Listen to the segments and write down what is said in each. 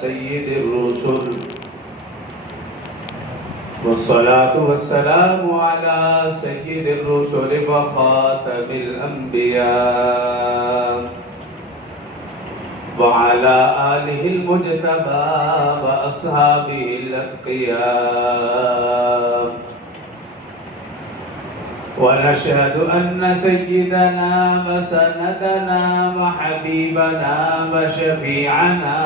سيد الرسل والصلاة والسلام على سيد الرسل وخاتم الأنبياء وعلى آله المجتبى وأصحابه الأتقياء. ونشهد أن سيدنا وسندنا وحبيبنا وشفيعنا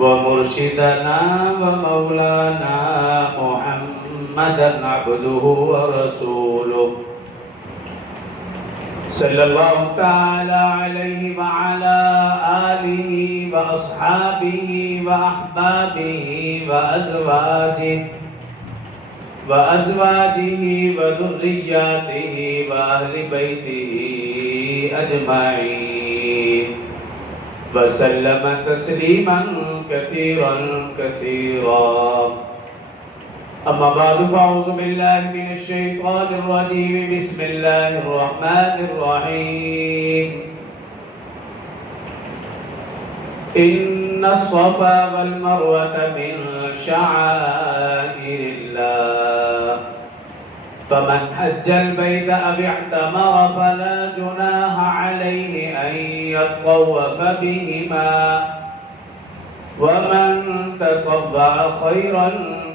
ومرشدنا ومولانا محمدا عبده ورسوله صلى الله تعالى عليه وعلى آله وأصحابه وأحبابه وأزواجه وذرياته وأهل بيته أجمعين وسلم تسليما كثيرا كثيرا. أما بعد فأعوذ بالله من الشيطان الرجيم. بسم الله الرحمن الرحيم. إن الصفا والمروة من شعائر الله فمن حج البيت أو اعتمر فلا جناح عليه أن يطوف بهما ومن تطوع خيرا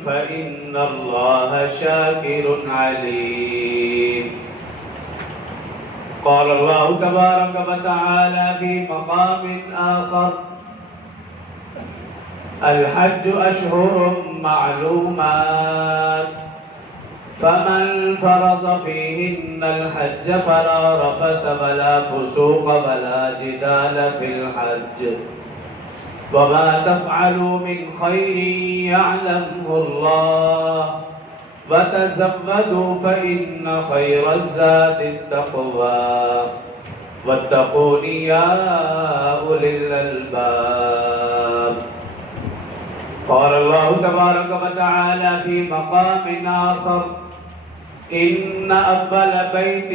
فإن الله شاكر عليم. قال الله تبارك وتعالى في مقام آخر: الحج أشهر معلومات فمن فرض فيهن الحج فلا رفث ولا فسوق ولا جدال في الحج وما تفعلوا من خير يعلمه الله وتزودوا فإن خير الزاد التقوى واتقون يا أولي الألباب. قال الله تبارك وتعالى في مقام آخر: إن أول بيت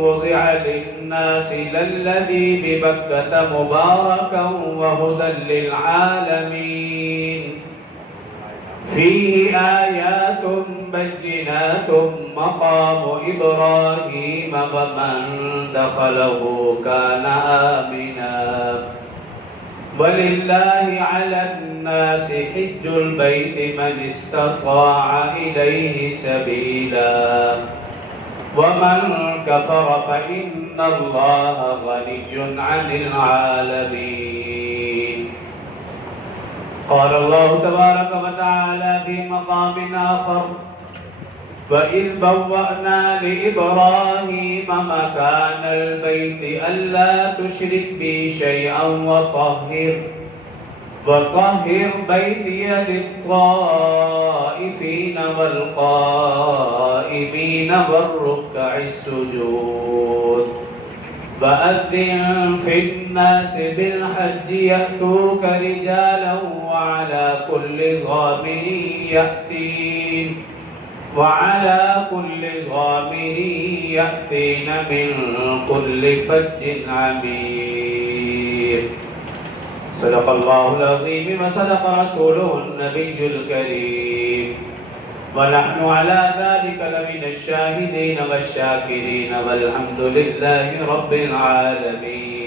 وضع للناس للذي ببكة مباركا وهدى للعالمين فيه آيات بينات مقام إبراهيم ومن دخله كان آمنا ولله على الناس حج البيت من استطاع إليه سبيلا ومن كفر فإن الله غني عن العالمين. قال الله تبارك وتعالى في مقام آخر: وإذ بوأنا لإبراهيم مكان البيت ألا تشرك بي شيئا وطهر بيتي للطائفين والقائمين والركع السجود وأذن في الناس بالحج يأتوك رجالا وعلى كل ضامر يأتين من كل فج عميق. صدق الله العظيم وصدق رسوله النبي الكريم ونحن على ذلك لمن الشاهدين والشاكرين والحمد لله رب العالمين.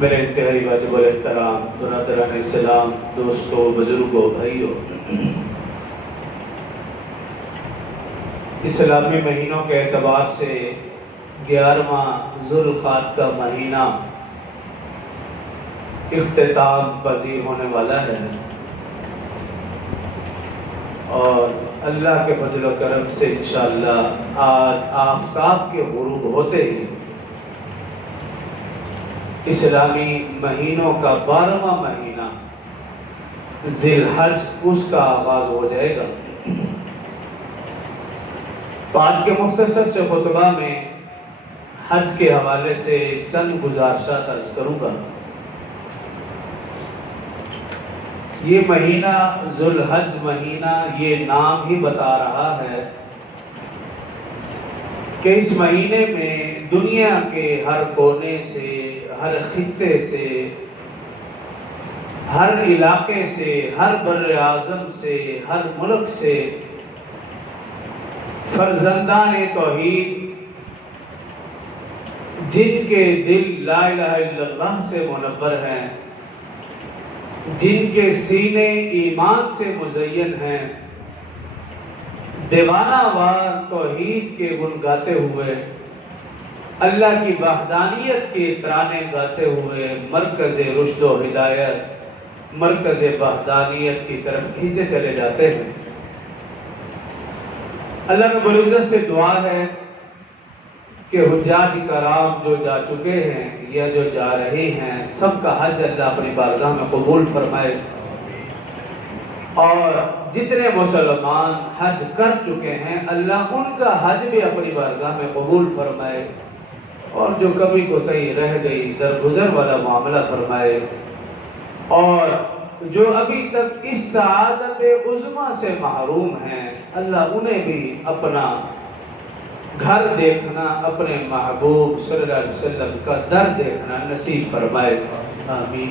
میرے انتہائی واجب الاحترام برادران اسلام، دوستوں، بزرگوں، بھائیوں، اسلامی مہینوں کے اعتبار سے 11واں ذوالقعدہ کا مہینہ اختتام پذیر ہونے والا ہے، اور اللہ کے فضل و کرم سے انشاءاللہ آج آفتاب کے غروب ہوتے ہی اسلامی مہینوں کا 12واں مہینہ ذی الحج اس کا آغاز ہو جائے گا۔ آج کے مختصر سے خطبہ میں حج کے حوالے سے چند گزارشات عرض کروں گا۔ یہ مہینہ ذو الحج مہینہ یہ نام ہی بتا رہا ہے کہ اس مہینے میں دنیا کے ہر کونے سے، ہر خطے سے، ہر علاقے سے، ہر بر اعظم سے، ہر ملک سے فرزندان توحید جن کے دل لا الہ الا اللہ سے منور ہیں، جن کے سینے ایمان سے مزین ہیں، دیوانہ وار توحید کے گن گاتے ہوئے، اللہ کی وحدانیت کے ترانے گاتے ہوئے مرکز رشد و ہدایت، مرکز وحدانیت کی طرف کھینچے چلے جاتے ہیں۔ اللہ رب العزت سے دعا ہے کہ حجاج کرام جو جا چکے ہیں یا جو جا رہے ہیں، سب کا حج اللہ اپنی بارگاہ میں قبول فرمائے، اور جتنے مسلمان حج کر چکے ہیں اللہ ان کا حج بھی اپنی بارگاہ میں قبول فرمائے، اور جو کبھی کوتاہی رہ گئی درگزر والا معاملہ فرمائے، اور جو ابھی تک اس سعادت عظمیٰ سے محروم ہیں اللہ انہیں بھی اپنا گھر دیکھنا، اپنے محبوب صلی اللہ علیہ وسلم کا در دیکھنا نصیب فرمائے، آمین۔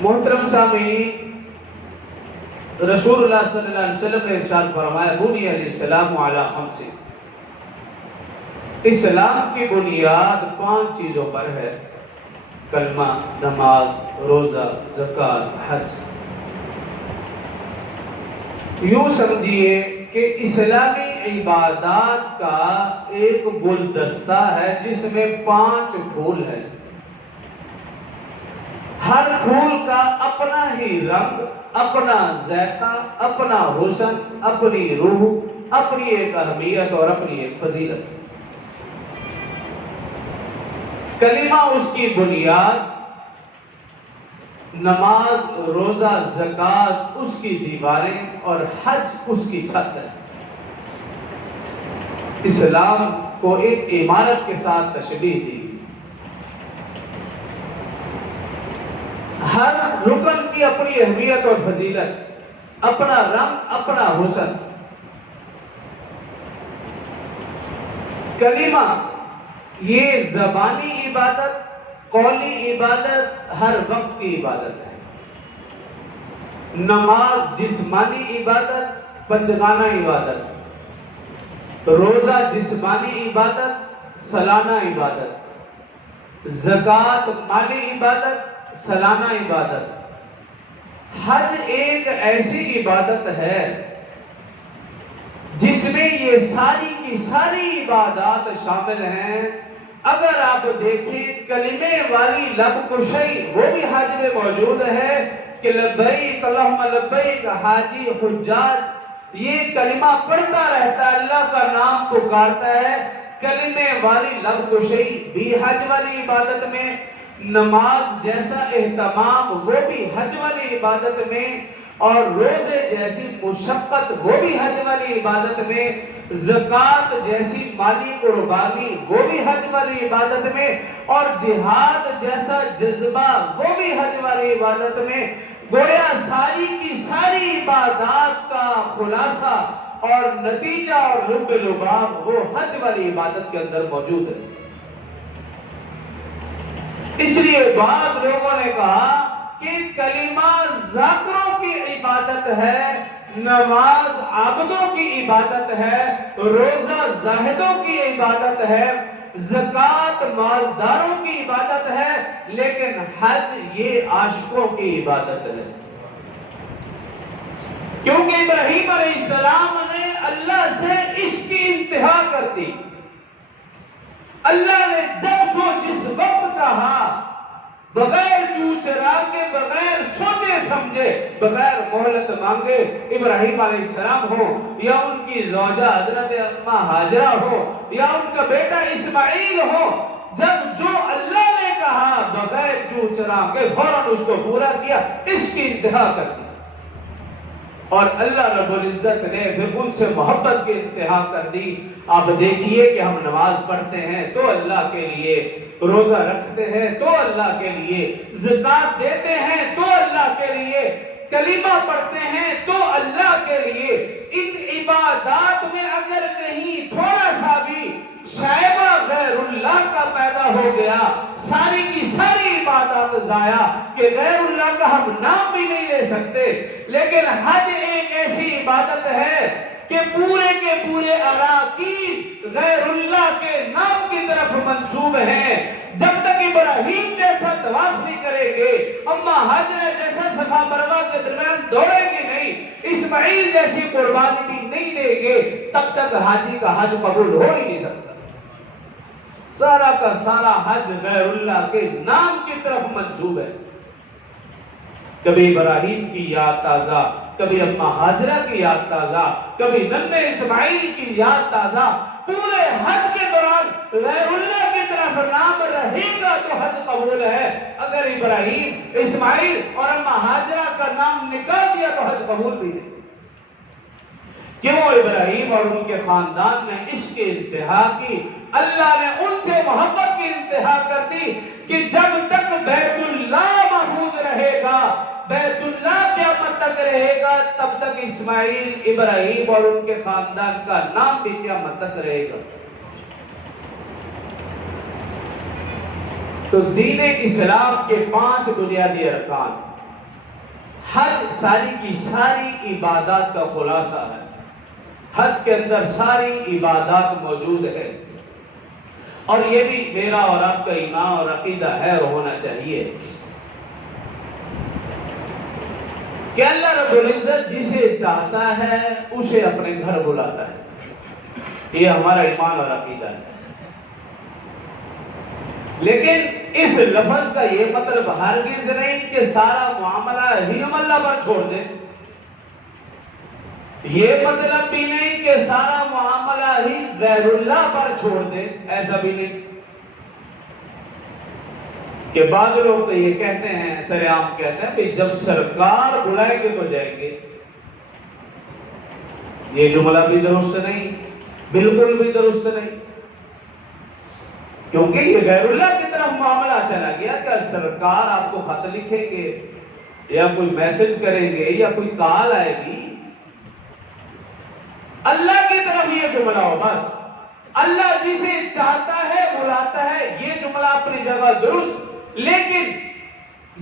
محترم سامعین، رسول اللہ صلی اللہ علیہ وسلم نے ارشاد فرمایا بنی الاسلام علی خمس، اسلام کی بنیاد 5 چیزوں پر ہے: کلمہ، نماز، روزہ، زکوٰۃ، حج۔ یوں سمجھیے کہ اسلامی عبادات کا ایک گلدستہ ہے جس میں 5 پھول ہیں، ہر پھول کا اپنا ہی رنگ، اپنا ذائقہ، اپنا حسن، اپنی روح، اپنی ایک اہمیت اور اپنی ایک فضیلت۔ کلمہ اس کی بنیاد، نماز، روزہ، زکوٰۃ اس کی دیواریں، اور حج اس کی چھت ہے۔ اسلام کو ایک عمارت کے ساتھ تشبیہ دی، ہر رکن کی اپنی اہمیت اور فضیلت، اپنا رنگ، اپنا حسن۔ کلمہ یہ زبانی عبادت، قولی عبادت، ہر وقت کی عبادت ہے۔ نماز جسمانی عبادت، پنجگانہ عبادت۔ روزہ جسمانی عبادت، سالانہ عبادت۔ زکوٰۃ مالی عبادت، سالانہ عبادت۔ حج ایک ایسی عبادت ہے جس میں یہ ساری کی ساری عبادات شامل ہیں۔ اگر آپ دیکھیں کلمے والی لب کشی وہ بھی حج میں موجود ہے کہ لبیک اللہم لبیک، حاجی حجاج یہ کلمہ پڑھتا رہتا ہے، اللہ کا نام پکارتا ہے۔ کلمے والی لب کشی بھی حج والی عبادت میں، نماز جیسا اہتمام وہ بھی حج والی عبادت میں، اور روزے جیسی مشقت وہ بھی حج والی عبادت میں، زکوٰۃ جیسی مالی قربانی وہ بھی حج والی عبادت میں، اور جہاد جیسا جذبہ وہ بھی حج والی عبادت میں۔ گویا ساری کی ساری عبادات کا خلاصہ اور نتیجہ اور لب لباب وہ حج والی عبادت کے اندر موجود ہے۔ اس لیے بعض لوگوں نے کہا کہ کلمہ ذاکروں کی عبادت ہے، نماز عابدوں کی عبادت ہے، روزہ زاہدوں کی عبادت ہے، زکات مالداروں کی عبادت ہے، لیکن حج یہ عاشقوں کی عبادت ہے۔ کیونکہ ابراہیم علیہ السلام نے اللہ سے عشق کی انتہا کر دی۔ اللہ نے جب جو جس وقت کہا، بغیر چو چرا کے، بغیر سوچے سمجھے، بغیر مہلت مانگے، ابراہیم علیہ السلام ہو یا ان کی زوجہ حضرت اماں ہاجرہ ہو یا ان کا بیٹا اسماعیل ہو، جب جو اللہ نے کہا بغیر چو چرا کے فوراً اس کو پورا کیا، اس کی انتہا کر دی۔ اور اللہ رب العزت نے پھر ان سے محبت کی انتہا کر دی۔ آپ دیکھیے کہ ہم نماز پڑھتے ہیں تو اللہ کے لیے، روزہ رکھتے ہیں تو اللہ کے لیے، زکات دیتے ہیں تو اللہ کے لیے، کلمہ پڑھتے ہیں تو اللہ کے لیے۔ ان عبادات میں اگر کہیں تھوڑا سا بھی شائبہ غیر اللہ کا پیدا ہو گیا، ساری کی ساری عبادات ضائع، کہ غیر اللہ کا ہم نام بھی نہیں لے سکتے۔ لیکن حج ایک ایسی عبادت ہے کہ پورے کے پورے اراکین غیر اللہ کے نام کی طرف منسوب ہیں۔ جب تک ابراہیم جیسا طواف نہیں کریں گے، اماں حاجرہ جیسا صفا مروہ کے درمیان دوڑیں گے نہیں، اسماعیل جیسی قربانی بھی نہیں دیں گے، تب تک حاجی کا حج قبول ہو ہی نہیں سکتا۔ سارا کا سارا حج غیر اللہ کے نام کی طرف منسوب ہے۔ کبھی ابراہیم کی یاد تازہ، کبھی اماں ہاجرہ کی یاد تازہ، کبھی ننھے اسماعیل کی یاد تازہ۔ پورے حج کے دوران غیر اللہ کی طرف نام رہے گا تو حج قبول ہے، اگر ابراہیم، اسماعیل اور اماں ہاجرہ کا نام نکال دیا تو حج قبول بھی نہیں۔ کیوں؟ ابراہیم اور ان کے خاندان نے عشق کی انتہا کی، اللہ نے ان سے محبت کی انتہا کر دی کہ جب تک بیت اللہ محفوظ رہے گا، بیت اللہ قیامت تک رہے گا، تب تک اسماعیل، ابراہیم اور ان کے خاندان کا نام بھی قیامت تک رہے گا۔ تو دین اسلام کے 5 بنیادی ارکان، حج ساری کی ساری عبادات کا خلاصہ ہے۔ حج کے اندر ساری عبادات موجود ہے، اور یہ بھی میرا اور آپ کا ایمان اور عقیدہ ہے اور ہونا چاہیے کہ اللہ رب العزت جسے چاہتا ہے اسے اپنے گھر بلاتا ہے۔ یہ ہمارا ایمان اور عقیدہ ہے۔ لیکن اس لفظ کا یہ مطلب ہرگز نہیں کہ سارا معاملہ ہی ہم اللہ پر چھوڑ دیں۔ یہ مطلب بھی نہیں کہ سارا معاملہ ہی غیر اللہ پر چھوڑ دیں، ایسا بھی نہیں۔ کہ بعض لوگ تو یہ کہتے ہیں، سر عام کہتے ہیں کہ جب سرکار بلائیں گے تو جائیں گے۔ یہ جملہ بھی درست نہیں، بالکل بھی درست نہیں، کیونکہ یہ غیر اللہ کی طرف معاملہ چلا گیا کہ سرکار آپ کو خط لکھیں گے یا کوئی میسج کریں گے یا کوئی کال آئے گی، اللہ کی طرف یہ جملہ ہو بس۔ اللہ جسے چاہتا ہے بلاتا ہے، یہ جملہ اپنی جگہ درست، لیکن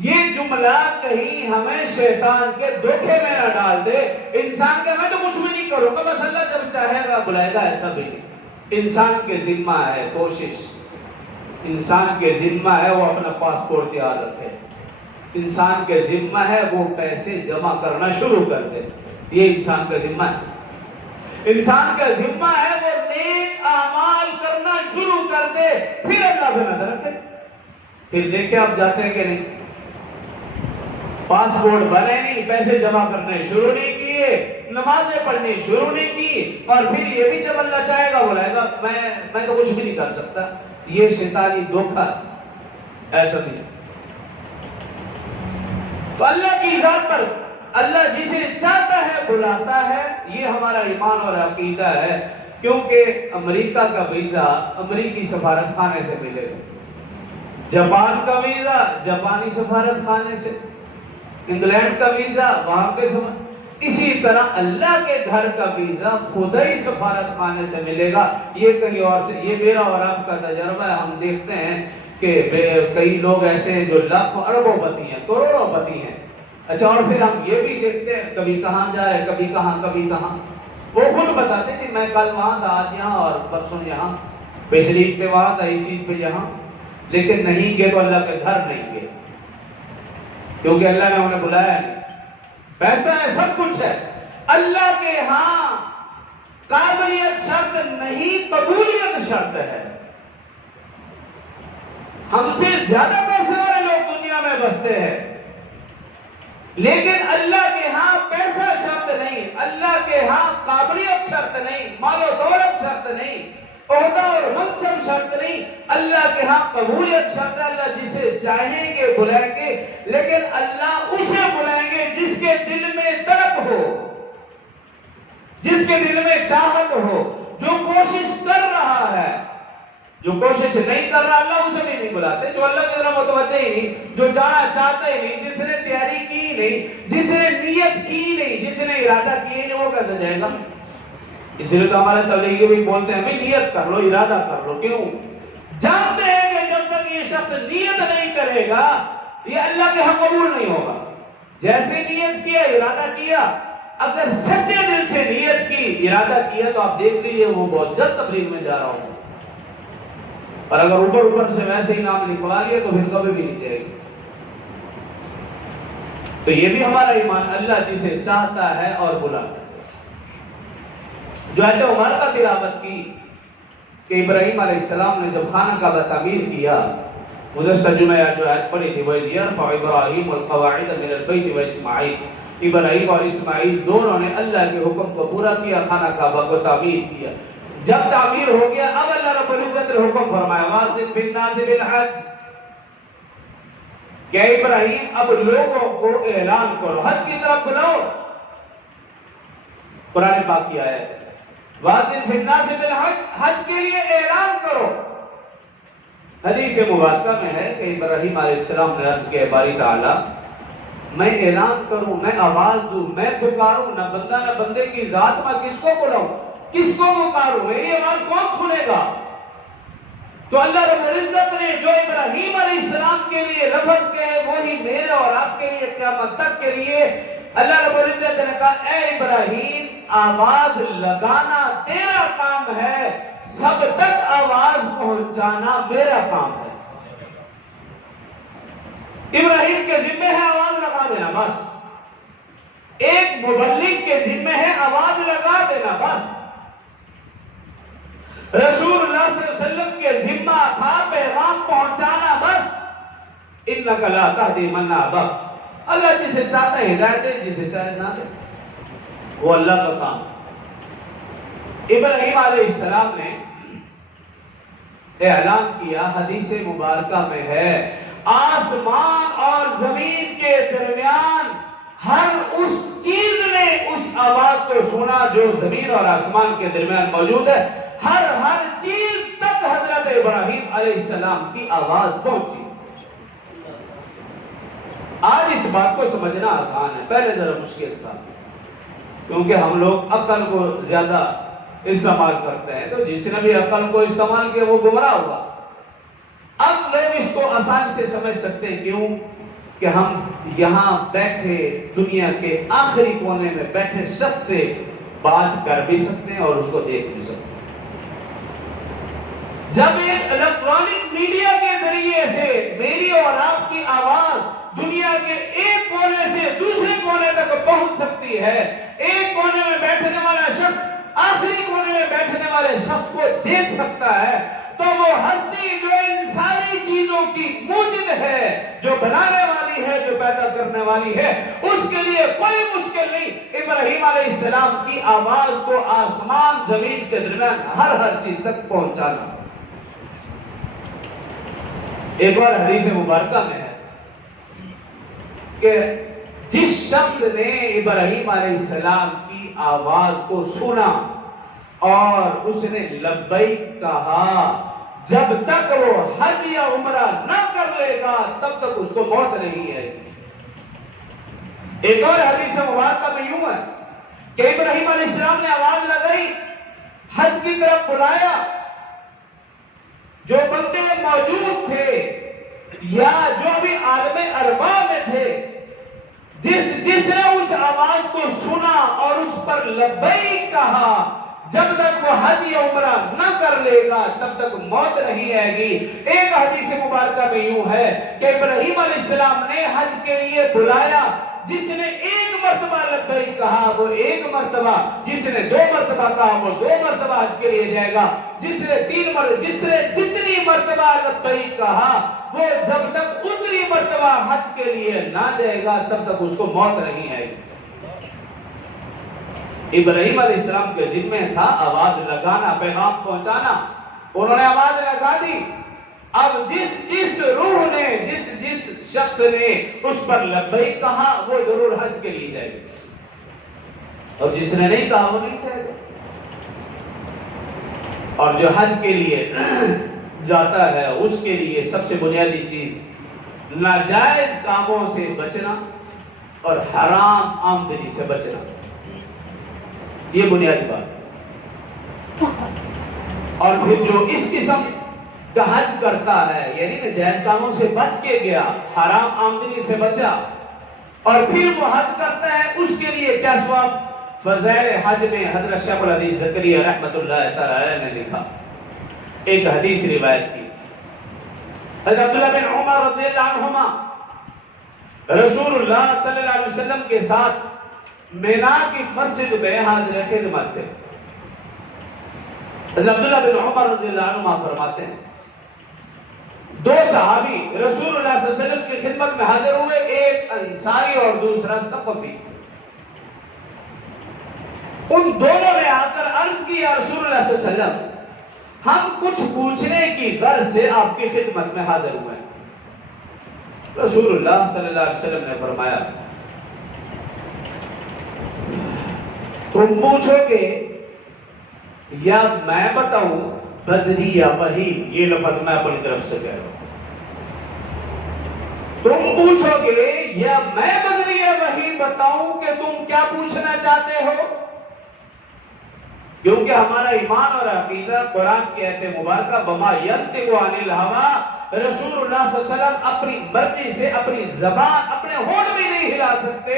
یہ جملہ کہیں ہمیں شیطان کے دھوکے میں نہ ڈال دے۔ انسان کہ میں تو کچھ بھی نہیں کروں گا، بس اللہ جب چاہے گا بلائے گا، ایسا بھی نہیں۔ انسان کے ذمہ ہے کوشش، انسان کے ذمہ ہے وہ اپنا پاسپورٹ تیار رکھے، انسان کے ذمہ ہے وہ پیسے جمع کرنا شروع کر دے، یہ انسان کا ذمہ ہے۔ انسان کا ذمہ ہے وہ نیک اعمال کرنا شروع کر دے، پھر اللہ پہ نظر رکھے، پھر دیکھیں آپ جاتے ہیں کہ نہیں۔ پاسپورٹ بنے نہیں، پیسے جمع کرنے شروع نہیں کیے، نمازیں پڑھنی شروع نہیں کی، اور پھر یہ بھی جب اللہ چاہے گا بلائے گا، میں تو کچھ بھی نہیں کر سکتا۔ یہ شیطانی دھوکہ، ایسا نہیں۔ تو اللہ کی ذات پر اللہ جسے چاہتا ہے بلاتا ہے، یہ ہمارا ایمان اور عقیدہ ہے۔ کیونکہ امریکہ کا ویزا امریکی سفارت خانے سے ملے گا، جاپان کا ویزا جاپانی سفارت خانے سے، انگلینڈ کا ویزا وہاں کے اسی طرح اللہ کے گھر کا ویزا خدا ہی سفارت خانے سے ملے گا، یہ کہیں اور سے۔ یہ میرا اور آپ کا تجربہ ہے، ہم دیکھتے ہیں کہ کئی لوگ ایسے ہیں جو لاکھوں اربوں پتی ہیں، کروڑوں پتی ہیں۔ اچھا، اور پھر ہم یہ بھی دیکھتے ہیں کبھی کہاں جائے، کبھی کہاں کبھی کہاں۔ وہ خود بتاتے تھے میں کل وہاں تھا، آج یہاں اور پرسوں یہاں۔ پچھلی عید پہ وہاں تھا، اس عید پہ یہاں، لیکن نہیں گئے تو اللہ کے گھر نہیں گئے، کیونکہ اللہ نے انہیں بلایا نہیں۔ پیسہ ہے، سب کچھ ہے، اللہ کے ہاں قابلیت شرط نہیں، قبولیت شرط ہے۔ ہم سے زیادہ پیسے والے لوگ دنیا میں بستے ہیں، لیکن اللہ کے ہاں پیسہ شرط نہیں، اللہ کے ہاں قابلیت شرط نہیں، مال و دولت شرط نہیں، عہدہ اور منصب شرط نہیں، اللہ کے ہاں قبولیت شرط ہے۔ اللہ جسے چاہیں گے بلائیں گے، لیکن اللہ اسے بلائیں گے جس کے دل میں طلب ہو، جس کے دل میں چاہت ہو، جو کوشش کر رہا ہے۔ جو کوشش نہیں کر رہا اللہ اسے بھی نہیں بلاتے، جو اللہ کی طرف متوجہ ہی نہیں، جو جانا چاہتا ہی نہیں، جس نے تیاری کی نہیں، جس نے نیت کی نہیں، جس نے ارادہ کی نہیں، وہ کیسے جائے گا؟ اس لیے تو ہمارے تبلیغی بھی بولتے ہیں بھائی نیت کر لو، ارادہ کر لو۔ کیوں؟ جانتے ہیں کہ جب تک یہ شخص نیت نہیں کرے گا یہ اللہ کے ہاں قبول نہیں ہوگا۔ جیسے نیت کیا، ارادہ کیا، اگر سچے دل سے نیت کی، ارادہ کیا، تو آپ دیکھ لیجیے وہ بہت جلد تبلیغ میں جا رہا ہوگا، اور اگر اوپر سے ویسے ہی نام لکھوا لیا تو پھر کبھی بھی نہیں جائے گی۔ تو یہ بھی ہمارا ایمان، اللہ جسے چاہتا ہے اور بلاتا ہے۔ جو آیت مبارکہ تلاوت کی کہ ابراہیم علیہ السلام نے جب خانہ کعبہ تعمیر کیا، مدثر جمعہ جو آیت پڑھی تھی، وَإِذْ يَرْفَعُ إِبْرَاهِيمُ الْقَوَاعِدَ مِنَ الْبَيْتِ وَإِسْمَاعِيلُ، ابراہیم اور اسماعیل دونوں نے اللہ کے حکم کو پورا کیا، خانہ کعبہ کو تعمیر کیا۔ جب تعمیر ہو گیا اب اللہ رب العزت نے حکم فرمایا وَأَذِّن فِي النَّاسِ بِالْحَجِّ، کہ ابراہیم اب لوگوں کو اعلان کرو، حج کی طرف بلاؤ۔ قرآن پاک کی آیت ہے وَأَذِّن فِي النَّاسِ بِالْحَجِّ، حج کے لیے اعلان کرو۔ حدیث مبارکہ میں ہے کہ ابراہیم علیہ السلام نے عرض کیا باری تعالیٰ میں اعلان کروں، میں آواز دوں، میں پکاروں، نہ بندہ نہ بندے کی ذات، میں کس کو بلاؤں، کس کو پکاروں، میری آواز کون سنے گا؟ تو اللہ رب العزت نے جو ابراہیم علیہ السلام کے لیے لفظ کہے وہی میرے اور آپ کے لیے قیامت تک کے لیے اللہ رب العزت نے کہا اے ابراہیم آواز لگانا تیرا کام ہے، سب تک آواز پہنچانا میرا کام ہے۔ ابراہیم کے ذمہ ہے آواز لگا دینا بس، ایک مبلغ کے ذمہ ہے آواز لگا دینا بس۔ رسول اللہ صلی اللہ علیہ وسلم کے ذمہ تھا پیغام پہنچانا بس۔ اِنَّكَ لَا تَهْدِي مَنْ أَحْبَبْتَ، اللہ جسے چاہتا ہے ہدایت دے، جسے چاہے نہ دے، وہ اللہ کا کام۔ ابراہیم علیہ السلام نے اعلان کیا، حدیث مبارکہ میں ہے آسمان اور زمین کے درمیان ہر اس چیز نے اس آواز کو سنا جو زمین اور آسمان کے درمیان موجود ہے، ہر چیز تک حضرت ابراہیم علیہ السلام کی آواز پہنچی۔ آج اس بات کو سمجھنا آسان ہے، پہلے ذرا مشکل تھا، کیونکہ ہم لوگ عقل کو زیادہ استعمال کرتے ہیں، تو جس نے بھی عقل کو استعمال کیا وہ گمراہ ہوا۔ اب لوگ اس کو آسان سے سمجھ سکتے ہیں، کیوں کہ ہم یہاں بیٹھے دنیا کے آخری کونے میں بیٹھے شخص سے بات کر بھی سکتے ہیں اور اس کو دیکھ بھی سکتے ہیں۔ جب ایک الیکٹرانک میڈیا کے ذریعے سے میری اور آپ کی آواز دنیا کے ایک کونے سے دوسرے کونے تک پہنچ سکتی ہے، ایک کونے میں بیٹھنے والا شخص آخری کونے میں بیٹھنے والے شخص کو دیکھ سکتا ہے، تو وہ ہستی جو ان ساری چیزوں کی موجد ہے، جو بنانے والی ہے، جو پیدا کرنے والی ہے، اس کے لیے کوئی مشکل نہیں ابراہیم علیہ السلام کی آواز کو آسمان زمین کے درمیان ہر چیز تک پہنچانا۔ ایک اور حدیث مبارکہ میں ہے کہ جس شخص نے ابراہیم علیہ السلام کی آواز کو سنا اور اس نے لبیک کہا، جب تک وہ حج یا عمرہ نہ کر لے گا تب تک اس کو موت نہیں آئے گی۔ ایک اور حدیث مبارکہ میں یوں ہے کہ ابراہیم علیہ السلام نے آواز لگائی، حج کی طرف بلایا، جو بندے موجود تھے یا جو بھی عالم ارواح میں تھے، جس نے اس آواز کو سنا اور اس پر لبیک کہا، جب تک وہ حج یا عمرہ نہ کر لے گا تب تک موت نہیں آئے گی۔ ایک حدیث مبارکہ میں یوں ہے کہ ابراہیم علیہ السلام نے حج کے لیے بلایا، جس نے ایک مرتبہ لبیک کہا وہ ایک مرتبہ، جس نے 2 مرتبہ کہا وہ 2 مرتبہ حج کے لیے جائے گا، جس نے جتنی مرتبہ لبیک کہا وہ جب تک اتنی مرتبہ حج کے لیے نہ جائے گا تب تک اس کو موت نہیں آئے گی۔ ابراہیم علیہ السلام کے ذمہ تھا آواز لگانا، پیغام پہنچانا، انہوں نے آواز لگا دی۔ اب جس روح نے جس شخص نے اس پر لبیک کہا وہ ضرور حج کے لیے جائے گا، اور جس نے نہیں کہا وہ نہیں جائے گا۔ اور جو حج کے لیے جاتا ہے اس کے لیے سب سے بنیادی چیز ناجائز کاموں سے بچنا اور حرام آمدنی سے بچنا، یہ بنیادی بات۔ اور پھر جو اس قسم کا حج کرتا ہے، یعنی ناجائز کاموں سے بچ کے گیا، حرام آمدنی سے بچا، اور پھر وہ حج کرتا ہے، اس کے لیے کیا ثواب؟ فضائل حج میں حضرت شیخ الحدیث زکریا رحمۃ اللہ تعالی نے لکھا، ایک حدیث روایت کی، حضرت عبداللہ بن عمر رضی اللہ عنہما رسول اللہ صلی اللہ علیہ وسلم کے ساتھ مینا کی مسجد میں حاضر خدمت تھے۔ حضرت عبداللہ بن عمر رضی اللہ عنہما فرماتے ہیں 2 صحابی رسول اللہ صلی اللہ علیہ وسلم کی خدمت میں حاضر ہوئے، ایک انصاری اور دوسرا ثقفی۔ ان دونوں نے آ کر عرض کی، یا رسول اللہ صلی اللہ علیہ وسلم ہم کچھ پوچھنے کی غرض سے آپ کی خدمت میں حاضر ہوئے ہیں۔ رسول اللہ صلی اللہ علیہ وسلم نے فرمایا تم پوچھو گے یا میں بتاؤں؟ بزری یا وحی، یہ لفظ میں اپنی طرف سے کہہ رہا ہوں۔ تم پوچھو گے یا میں بزری یا وحی بتاؤں کہ تم کیا پوچھنا چاہتے ہو؟ کیونکہ ہمارا ایمان اور عقیدہ قرآن کی آیت مبارکہ بما ینطق عن الہوا، رسول اللہ صلی اللہ علیہ وسلم اپنی مرضی سے اپنی زبان اپنے ہونٹ بھی نہیں ہلا سکتے،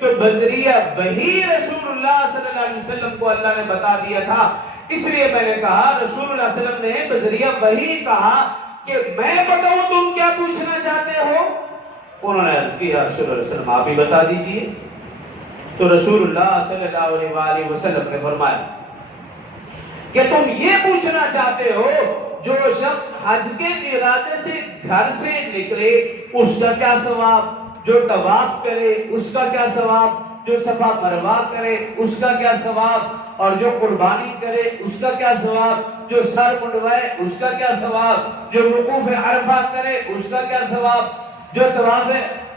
تو بذریعہ وحی رسول اللہ صلی اللہ علیہ وسلم کو اللہ نے بتا دیا تھا۔ اس لیے میں نے کہا رسول اللہ صلی اللہ علیہ وسلم نے بذریعہ وحی کہا کہ میں بتاؤں تم کیا پوچھنا چاہتے ہو؟ انہوں نے عرض کیا رسول اللہ علیہ وسلم آپ ہی بتا دیجئے۔ تو رسول اللہ صلی اللہ علیہ وسلم نے فرمایا کہ تم یہ پوچھنا چاہتے ہو جو شخص حج کے ارادے سے گھر سے نکلے اس کا کیا ثواب، جو طواف کرے اس کا کیا ثواب، جو صفا مروہ کرے اس کا کیا ثواب، اور جو قربانی کرے اس کا کیا ثواب، جو سر منڈوائے اس کا کیا ثواب، جو وقوف عرفہ کرے اس کا کیا ثواب، جو طواف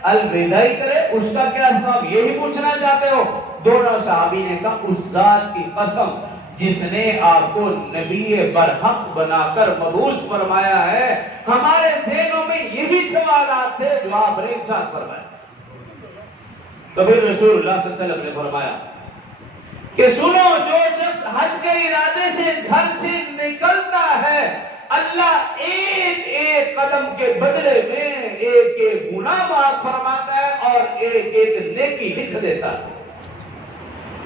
الوداع کرے اس کا کیا ثواب، یہی پوچھنا چاہتے ہو؟ دونوں صحابی نے کہا اس ذات کی قسم جس نے آپ کو نبی برحق بنا کر مبعوث فرمایا ہے، ہمارے ذہنوں میں یہی سوالات تھے جو آپ نے ایک ساتھ فرمائے۔ تو پھر رسول اللہ صلی اللہ علیہ وسلم نے فرمایا کہ سنو، جو شخص حج کے ارادے سے گھر سے نکلتا ہے اللہ ایک ایک قدم کے بدلے میں ایک ایک گناہ معاف فرماتا ہے اور ایک ایک نیکی لکھ دیتا ہے۔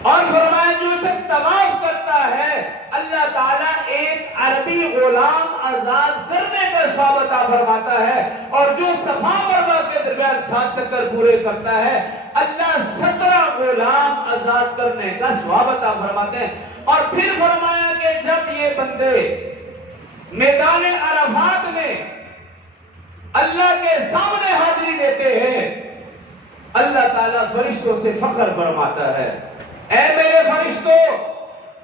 اور فرمایا جو شخص طواف کرتا ہے اللہ تعالیٰ ایک عربی غلام آزاد کرنے کا ثواب عطا فرماتا ہے، اور جو صفا مروہ کے درمیان 7 چکر پورے کرتا ہے اللہ 17 غلام آزاد کرنے کا ثواب عطا فرماتے ہیں۔ اور پھر فرمایا کہ جب یہ بندے میدان عرفات میں اللہ کے سامنے حاضری دیتے ہیں اللہ تعالیٰ فرشتوں سے فخر فرماتا ہے، اے میرے فرشتوں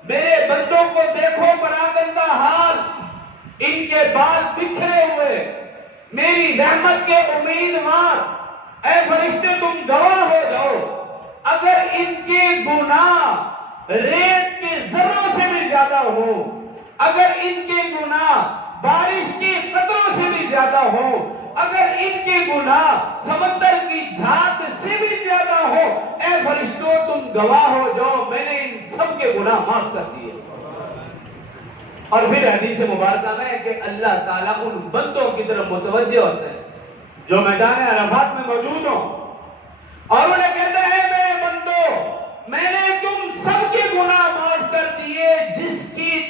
میرے بندوں کو دیکھو پراگندہ حال، ان کے بال بکھرے ہوئے، میری رحمت کے امیدوار، اے فرشتے تم گواہ ہو جاؤ اگر ان کے گناہ ریت کے ذروں سے بھی زیادہ ہو، اگر ان کے گناہ بارش کے قطروں سے بھی زیادہ ہو، اگر ان کے گناہ سمندر کی جھاگ سے بھی زیادہ ہو، اے فرشتوں تم گواہ ہو جاؤ میں نے ان سب کے گناہ معاف کر دیے۔ اور پھر حدیث مبارکہ میں کہ اللہ تعالیٰ ان بندوں کی طرف متوجہ ہوتے ہیں جو میدان عرفات میں موجود ہوں، اور انہیں کہتا ہے میرے بندو میں نے تم سب کے گناہ معاف کر دیے جس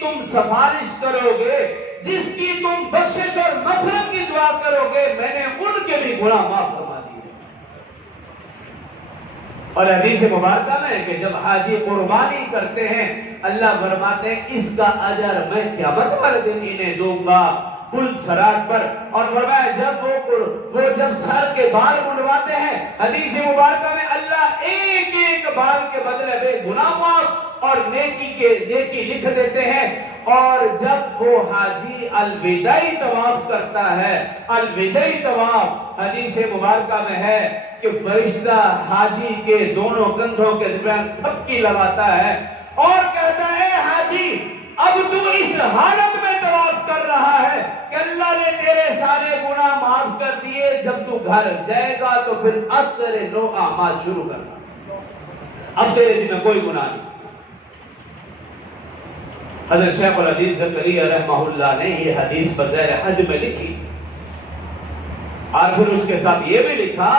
تم سفارش کرو گے، جس کی تم بخشش اور مغفرت کی دعا کرو گے، میں نے ان کے بھی گناہ معاف فرما دیے۔ اور حدیث مبارکہ میں ہے کہ جب حاجی قربانی کرتے ہیں اللہ فرماتے ہیں اس کا اجر میں قیامت والے دن انہیں دوں گا پل صراط پر۔ اور فرمایا جب وہ جب سر کے بال منڈواتے ہیں، حدیث مبارکہ میں اللہ ایک ایک بال کے بدلے میں گناہ معاف اور نیکی لکھ دیتے ہیں۔ اور جب وہ حاجی الوداعی طواف کرتا ہے، الوداعی طواف حدیث مبارکہ میں ہے کہ فرشتہ حاجی کے دونوں کندھوں کے درمیان تھپکی لگاتا ہے اور کہتا ہے اے حاجی اب تو اس حالت میں طواف کر رہا ہے کہ اللہ نے تیرے سارے گناہ معاف کر دیے، جب تو گھر جائے گا تو پھر اثر نو اعمال شروع کرنا، اب تیرے ذمہ کوئی گناہ نہیں۔ حضرت شیخ الحدیث زکریا رحمہ اللہ نے یہ حدیث بزیر حج میں لکھی اور پھر اس کے ساتھ یہ بھی لکھا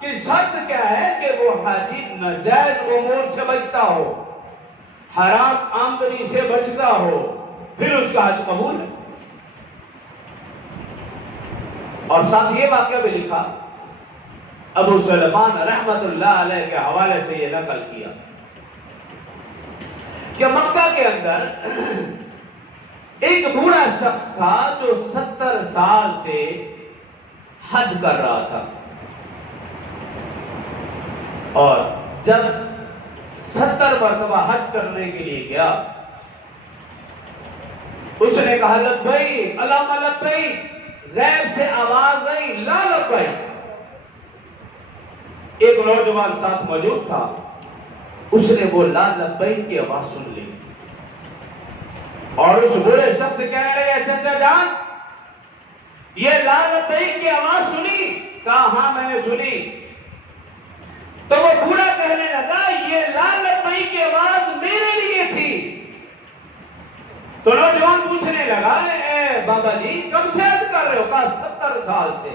کہ شرط کیا ہے کہ وہ حاجی ناجائز امور سے بچتا ہو، حرام آمدنی سے بچتا ہو، پھر اس کا حج قبول ہے۔ اور ساتھ یہ واقعہ بھی لکھا، ابو سلیمان رحمت اللہ علیہ کے حوالے سے یہ نقل کیا کہ مکہ کے اندر ایک بوڑھا شخص تھا جو 70 سال سے حج کر رہا تھا، اور جب 70 مرتبہ حج کرنے کے لیے گیا اس نے کہا لبیک اللہم لبیک، غیب سے آواز آئی لا لبیک۔ ایک نوجوان ساتھ موجود تھا، اس نے وہ لا لبیک کی آواز سن لی اور اس بوڑھے شخص سے کہنے لگے چچا جان یہ لا لبیک کی آواز سنی؟ کہا ہاں میں نے سنی۔ تو وہ بوڑھا کہنے لگا یہ لا لبیک کی آواز میرے لیے تھی۔ تو نوجوان پوچھنے لگا اے بابا جی کب سے حج کر رہے ہو؟ کہا 70 سال سے۔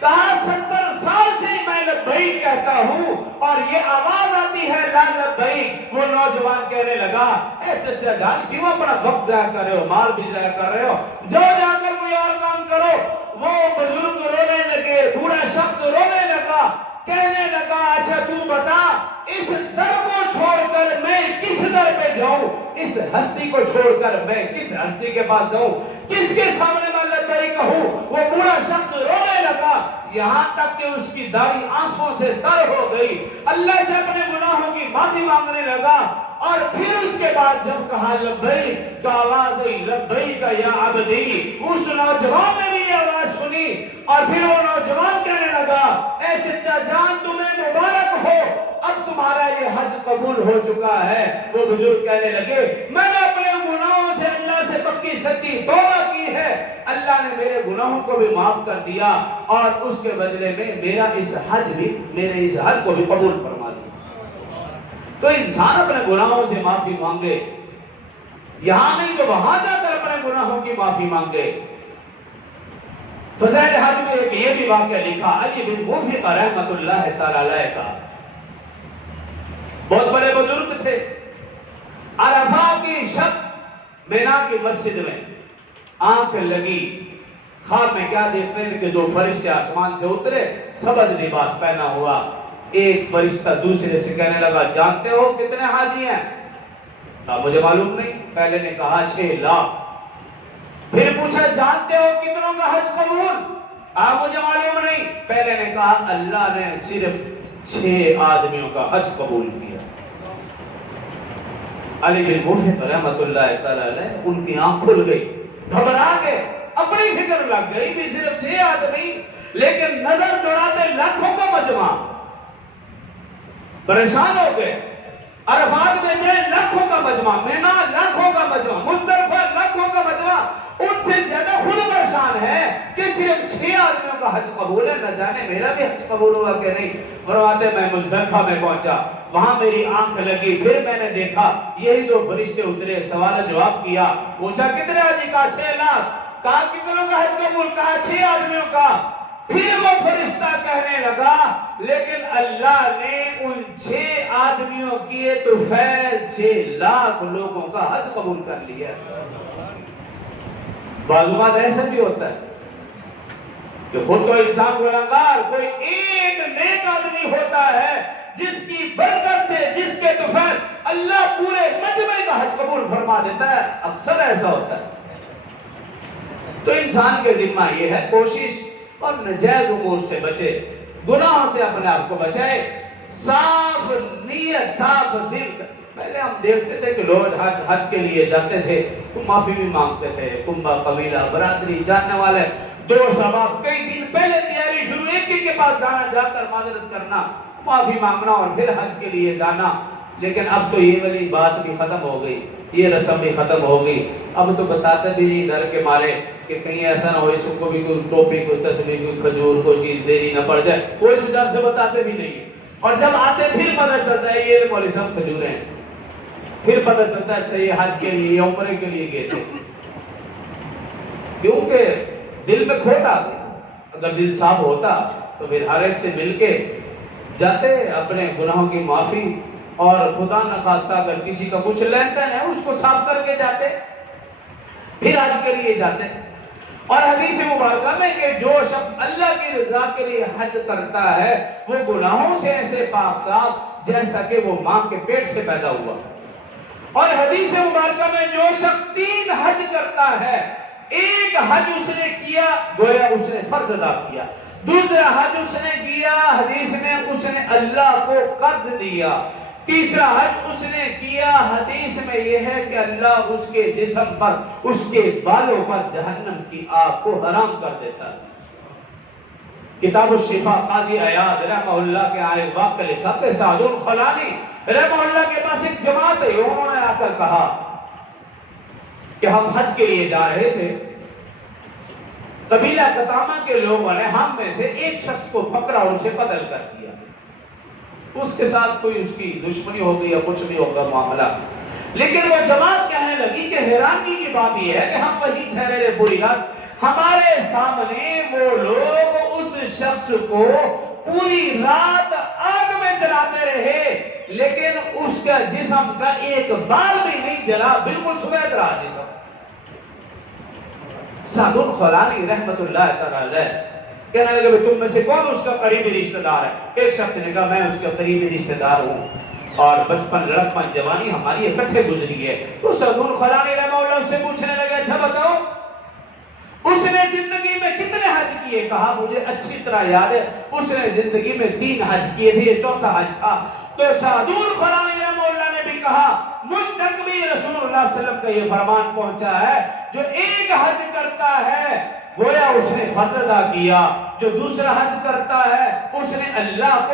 کہا 70 سال سے میں لبیک کہتا ہوں اور یہ آواز آتی ہے لا لبیک۔ وہ نوجوان کہنے لگا اے چچا جان کیوں اپنا وقت ضائع کر رہے ہو، مال بھی ضائع کر رہے ہو، جاؤ جا کر کوئی اور کام کرو۔ وہ بزرگ رونے لگے، بوڑھا شخص رونے لگا، کہنے لگا اچھا تو بتا اس در کو چھوڑ کر میں کس در پہ جاؤں، اس ہستی کو چھوڑ کر میں کس ہستی کے پاس جاؤں، کس کے سامنے میں لبیک کہوں؟ وہ بوڑھا شخص رونے لگا یہاں تک کہ اس کی داڑھی آنسوں سے تر ہو گئی، اللہ سے اپنے گناہوں کی معافی مانگنے لگا۔ اور پھر اس کے بعد جب کہا لبیک تو آواز آئی لبیک یا عبدی۔ اس نوجوان نے بھی یہ آواز سنی اور پھر وہ نوجوان کہنے لگا اے چچا جان تمہیں مبارک ہو، اب تمہارا یہ حج قبول ہو چکا ہے۔ وہ بزرگ کہنے لگے میں نے اپنے گناہوں سے اللہ سے پکی سچی توبہ کی ہے، اللہ نے میرے گناہوں کو بھی معاف کر دیا اور اس کے بدلے میں میرے اس حج کو بھی قبول فرما دیا۔ تو انسان اپنے گناہوں سے معافی مانگے، یہاں نہیں تو وہاں جا کر اپنے گناہوں کی معافی مانگے۔ فضائل حج میں ایک یہ بھی واقعہ لکھا علی بن موفق رحمت اللہ تعالی علیہ کا، بہت بڑے بزرگ تھے۔ عرفہ کی شب مینا کی مسجد میں آنکھ لگی، خواب میں کیا دیکھتے ہیں کہ 2 فرشتے آسمان سے اترے، سبز لباس پہنا ہوا۔ ایک فرشتہ دوسرے سے کہنے لگا جانتے ہو کتنے حاجی ہیں؟ کہا مجھے معلوم نہیں۔ پہلے نے کہا 6 لاکھ۔ پھر پوچھا جانتے ہو کتنوں کا حج قبول؟ مجھے معلوم نہیں۔ پہلے نے کہا اللہ نے صرف 6 آدمیوں کا حج قبول کیا۔ علی بن موفق رحمت اللہ تعالی علیہ ان کی آنکھ کھل گئی، گھبرا گئے، اپنی فکر لگ گئی بھی صرف 6 آدمی، لیکن نظر دوڑاتے لاکھوں کا مجمع، پریشان ہو گئے۔ عرفات میں گئے لاکھوں کا مجمع، مینا لاکھوں کا مجمع، مزدلفہ لاکھوں کا مجمع، ان سے زیادہ خود پریشان ہے کہ صرف 6 آدمیوں کا حج قبول ہے، نہ جانے میرا بھی حج قبول ہوگا کہ نہیں۔ فرماتے میں مزدلفہ میں پہنچا، وہاں میری آنکھ لگی، پھر میں نے دیکھا یہی 2 فرشتے اترے، سوال جواب کیا، پوچھا کتنے حاجی؟ کہا 6 لاکھ۔ کہا کتنوں کا حج قبول؟ کہا 6 آدمیوں کا۔ پھر وہ فرشتہ کہنے لگا لیکن اللہ نے ان 6 آدمیوں کیے تو فیض 6 لاکھ لوگوں کا حج قبول کر لیا۔ بعض اوقات ایسا بھی ہوتا ہے کہ خود تو انسان گنہگار، کوئی ایک نیک آدمی ہوتا ہے جس کی برکت سے، جس کے توفیل اللہ پورے مجمع کا حج قبول فرما دیتا ہے۔ اکثر ایسا ہوتا ہے۔ تو انسان کے ذمہ یہ ہے کوشش اور ناجائز امور سے بچے، گناہوں سے اپنے آپ کو بچائے، صاف نیت، صاف دل۔ پہلے ہم دیکھتے تھے کہ لوگ حج کے لیے جاتے تھے تو معافی بھی مانگتے تھے، کنبہ قبیلہ برادری جاننے والے دوست احباب، کئی دن پہلے تیاری شروع، ایک کے پاس جانا، جا کر معذرت کرنا، معافی مانگنا اور پھر حج کے لیے جانا۔ لیکن اب تو یہ والی بات بھی ختم ہو گئی، یہ رسم بھی ختم ہو گئی۔ اب تو بتاتے بھی نہیں ڈر کے مارے کہ کہیں ایسا نہ ہو اس کو بھی کوئی ٹوپی، کوئی تسبیح، کوئی کھجور، کوئی چیز دینی نہ پڑ جائے، کوئی اس ڈر سے بتاتے بھی نہیں۔ اور جب آتے پھر پتہ چلتا ہے یہ مولوی صاحب کھجوریں ہیں، پھر پتہ چلتا ہے اچھا یہ حج کے لیے، یہ عمرے کے لیے گئے تھے۔ کیونکہ دل میں کھوٹ آ گیا۔ اگر دل صاف ہوتا تو پھر ہر ایک سے مل کے جاتے، اپنے گناہوں کی معافی، اور خدا نخواستہ اگر کسی کا کچھ لین دین ہے اس کو صاف کر کے جاتے، پھر حج کے لیے جاتے۔ اور حدیث مبارکہ میں کہ جو شخص اللہ کی رضا کے لیے حج کرتا ہے وہ گناہوں سے ایسے پاک صاف جیسا کہ وہ ماں کے پیٹ سے پیدا ہوا۔ اور حدیث مبارکہ میں جو شخص 3 حج کرتا ہے، ایک حج اس نے کیا گویا اس نے فرض ادا کیا، دوسرا حج اس نے کیا حدیث میں اس نے اللہ کو قرض دیا، تیسرا حج اس نے کیا حدیث میں یہ ہے کہ اللہ اس کے جسم پر، اس کے بالوں پر جہنم کی آگ کو حرام کر دیتا ہے۔ کتاب الشفا قاضی عیاض رحمہ اللہ کے آئے واقع لکھا کہ سعد الخلانی رحمہ اللہ کے پاس ایک جماعت ہے، انہوں نے آ کر کہا کہ ہم حج کے لیے جا رہے تھے، قبیلہ قطامہ کے لوگوں نے ہم میں سے ایک شخص کو پکڑا اور اسے قتل کر دیا۔ اس کے ساتھ کوئی اس کی دشمنی ہو گئی یا کچھ بھی ہوگا معاملہ، لیکن وہ جماعت کہنے لگی کہ حیرانگی کی بات یہ ہے کہ ہم وہیں ٹھہرے رہے پوری رات، ہمارے سامنے وہ لوگ اس شخص کو پوری رات آگ میں جلاتے رہے لیکن اس کا جسم کا ایک بال بھی نہیں جلا، بالکل سفید رہا جسم۔ سعد الخلانی رحمت اللہ تعالی علیہ کہنے لگے کہ تم میں سے کون اس کا قریبی رشتہ دار ہے؟ ایک شخص نے کہا میں اس کا قریبی رشتہ دار ہوں اور بچپن لڑکپن جوانی ہماری اکٹھے گزری ہے۔ تو سعد الخلانی رحمہ اللہ اس سے پوچھنے لگے اچھا بتاؤ اس نے زندگی میں کتنے حج کیے؟ کہا مجھے اچھی طرح یاد ہے اس نے زندگی میں 3 حج کیے تھے، یہ 4تھا حج تھا۔ تو سعد الخلانی رحمہ اللہ نے بھی کہا مجھ تک بھی رسول اللہ صلی اللہ علیہ وسلم کا یہ فرمان پہنچا ہے جو ایک حج کرتا ہے گویا اس نے فرض ادا کیا، جو دوسرا حج کرتا ہے اس نے اللہ کو